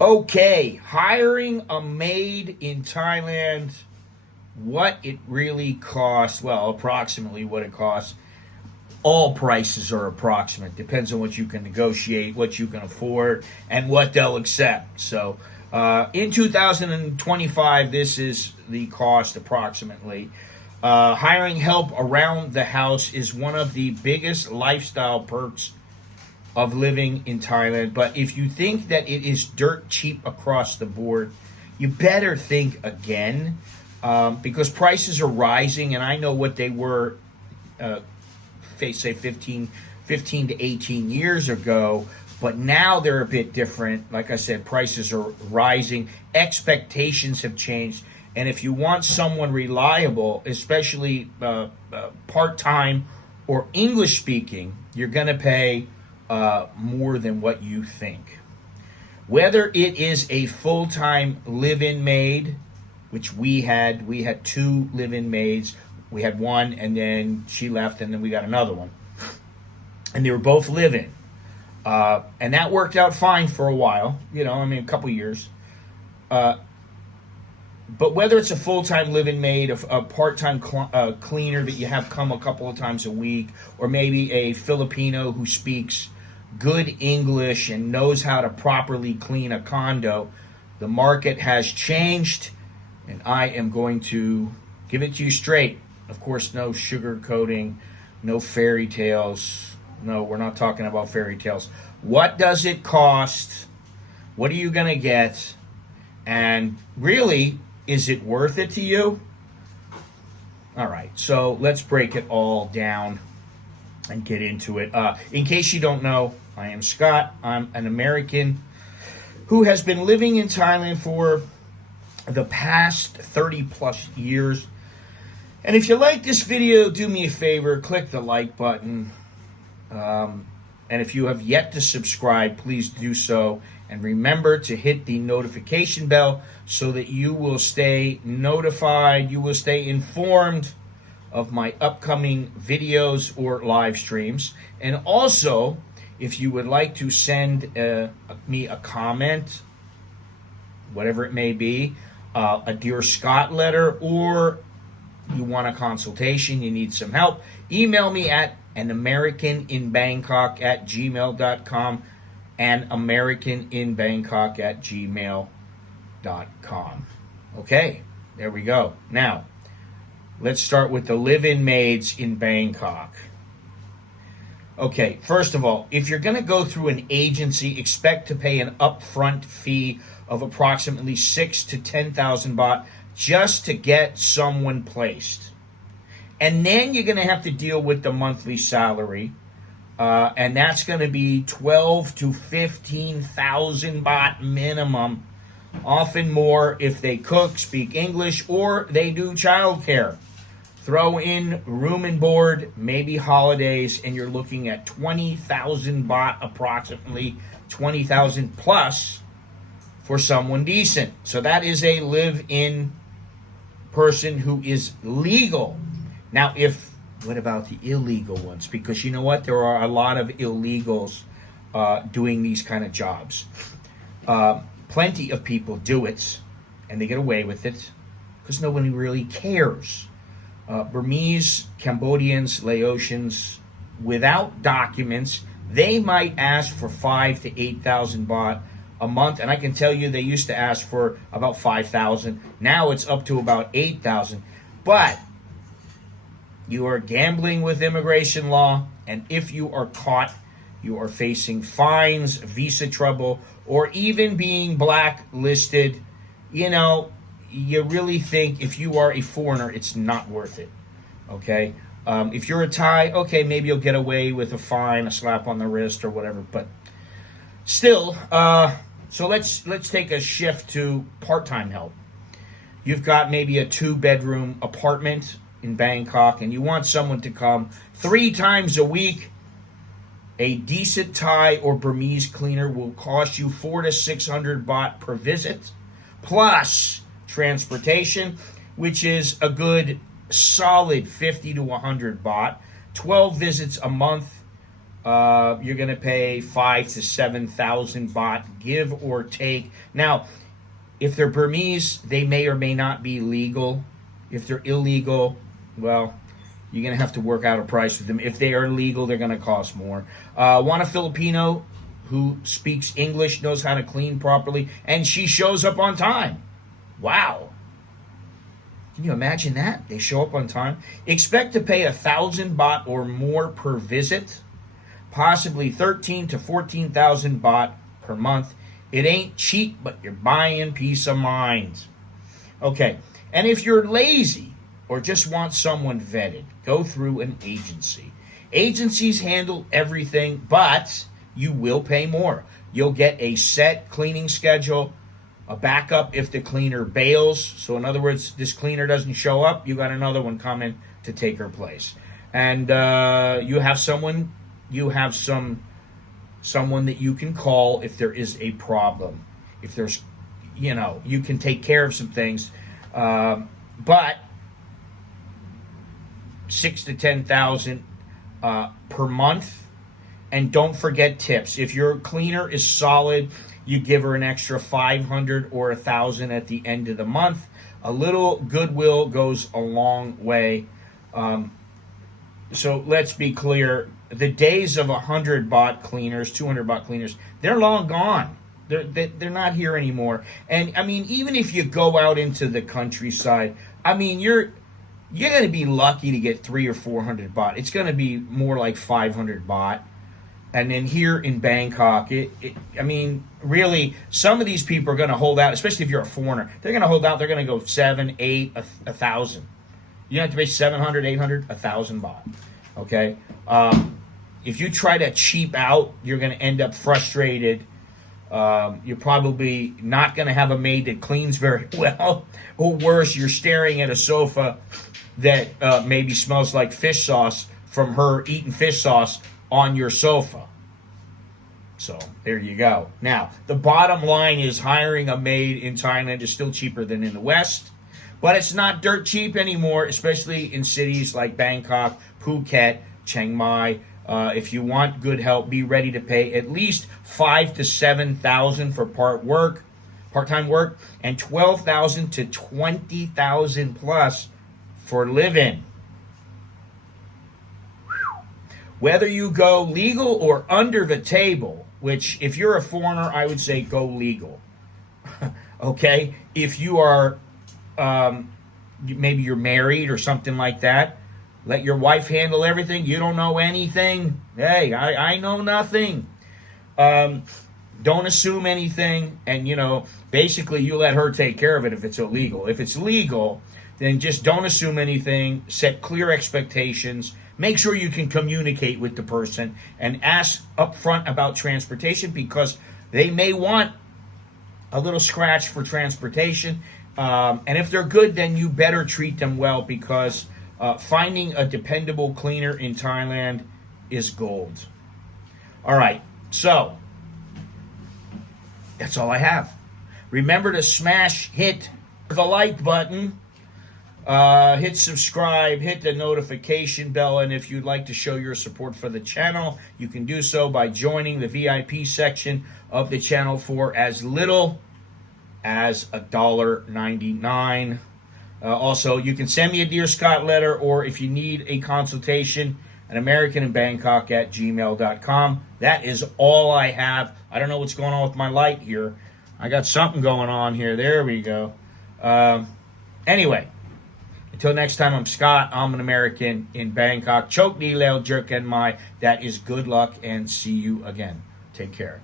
Okay, hiring a maid in Thailand, what it really costs, well, approximately what it costs. All prices are approximate. Depends on what you can negotiate, what you can afford, and what they'll accept. So, in 2025, this is the cost approximately. Hiring help around the house is one of the biggest lifestyle perks of living in Thailand. But if you think that it is dirt cheap across the board, you better think again, because prices are rising, and I know what they were, say 15 to 18 years ago, but now they're a bit different. Like I said, prices are rising, expectations have changed, and if you want someone reliable, especially part-time or English speaking, you're going to pay more than what you think. Whether it is a full-time live-in maid, which we had two live-in maids. We had one, and then she left, and then we got another one. And they were both live-in. And that worked out fine for a while, a couple years. But whether it's a full-time live-in maid, a part-time cleaner that you have come a couple of times a week, or maybe a Filipino who speaks good English and knows how to properly clean a condo, the market has changed, and I am going to give it to you straight. Of course, no sugarcoating, no fairy tales. No, we're not talking about fairy tales. What does it cost? What are you going to get? And really, is it worth it to you? All right, so let's break it all down and get into it. In case you don't know, I am Scott. I'm an American who has been living in Thailand for the past 30 plus years. And if you like this video, do me a favor, click the like button. And if you have yet to subscribe, please do so. And remember to hit the notification bell so that you will stay notified, you will stay informed of my upcoming videos or live streams. And also, if you would like to send me a comment, whatever it may be, a Dear Scott letter, or you want a consultation, you need some help, email me at anamericaninbangkok@gmail.com, anamericaninbangkok@gmail.com. Okay, there we go. Now, let's start with the live-in maids in Bangkok. Okay, first of all, if you're going to go through an agency, expect to pay an upfront fee of approximately 6 to 10,000 baht just to get someone placed. And then you're going to have to deal with the monthly salary, and that's going to be 12 to 15,000 baht minimum, often more if they cook, speak English, or they do childcare. Throw in room and board, maybe holidays, and you're looking at 20,000 baht, approximately 20,000 plus for someone decent. So that is a live-in person who is legal. Now, what about the illegal ones? Because you know what? There are a lot of illegals doing these kind of jobs. Plenty of people do it, and they get away with it because nobody really cares. Burmese, Cambodians, Laotians, without documents, they might ask for 5 to 8,000 baht a month, and I can tell you they used to ask for about 5,000. Now it's up to about 8,000. But you are gambling with immigration law, and if you are caught, you are facing fines, visa trouble, or even being blacklisted. You really think if you are a foreigner, it's not worth it, okay? If you're a Thai, okay, maybe you'll get away with a fine, a slap on the wrist, or whatever. But still, so let's take a shift to part-time help. You've got maybe a 2-bedroom apartment in Bangkok, and you want someone to come 3 times a week. A decent Thai or Burmese cleaner will cost you 400 to 600 baht per visit, plus transportation, which is a good solid 50 to 100 baht. 12 visits a month you're going to pay 5 to 7,000 baht, give or take. Now, if they're Burmese, they may or may not be legal. If they're illegal, well, you're going to have to work out a price with them. If they are legal, they're going to cost more. Want a Filipino who speaks English, knows how to clean properly, and she shows up on time. Wow. Can you imagine that? They show up on time. Expect to pay 1,000 baht or more per visit, possibly 13 to 14,000 baht per month. It ain't cheap, but you're buying peace of mind. Okay, and if you're lazy or just want someone vetted, go through an agency. Agencies handle everything, but you will pay more. You'll get a set cleaning schedule, a backup if the cleaner bails. So in other words, this cleaner doesn't show up, you got another one coming to take her place. And you have someone that you can call if there is a problem. If there's, you can take care of some things. But 6 to 10,000 per month. And don't forget tips. If your cleaner is solid, you give her an extra 500 or 1,000 at the end of the month. A little goodwill goes a long way. So let's be clear. The days of 100 baht cleaners, 200 baht cleaners, they're long gone. They're not here anymore. And I mean, even if you go out into the countryside, I mean, you're going to be lucky to get 300 or 400 baht. It's going to be more like 500 baht. And then here in Bangkok, I mean, really, some of these people are going to hold out, especially if you're a foreigner. They're going to hold out. They're going to go 7, 8, 1,000. You have to pay 700, 800, 1,000 baht. Okay? If you try to cheap out, you're going to end up frustrated. You're probably not going to have a maid that cleans very well. Or worse, you're staring at a sofa that maybe smells like fish sauce from her eating fish sauce on your sofa. So there you go. Now, the bottom line is hiring a maid in Thailand is still cheaper than in the West, but it's not dirt cheap anymore, especially in cities like Bangkok, Phuket, Chiang Mai. If you want good help, be ready to pay at least 5 to 7,000 for part-time work, and 12,000 to 20,000 plus for live-in. Whether you go legal or under the table, which if you're a foreigner, I would say go legal. Okay? If you are, maybe you're married or something like that, let your wife handle everything. You don't know anything. Hey, I know nothing. Don't assume anything. And, basically you let her take care of it if it's illegal. If it's legal, then just don't assume anything. Set clear expectations. Make sure you can communicate with the person and ask up front about transportation, because they may want a little scratch for transportation. And if they're good, then you better treat them well, because finding a dependable cleaner in Thailand is gold. All right, so that's all I have. Remember to hit the like button. Hit subscribe, hit the notification bell, and if you'd like to show your support for the channel, you can do so by joining the VIP section of the channel for as little as $1.99. Also, you can send me a Dear Scott letter, or if you need a consultation, an American in Bangkok at gmail.com. That is all I have. I don't know what's going on with my light here. I got something going on here. There we go. Anyway. Until next time, I'm Scott. I'm an American in Bangkok. Chok Ni Leo Jerk and My. That is good luck, and see you again. Take care.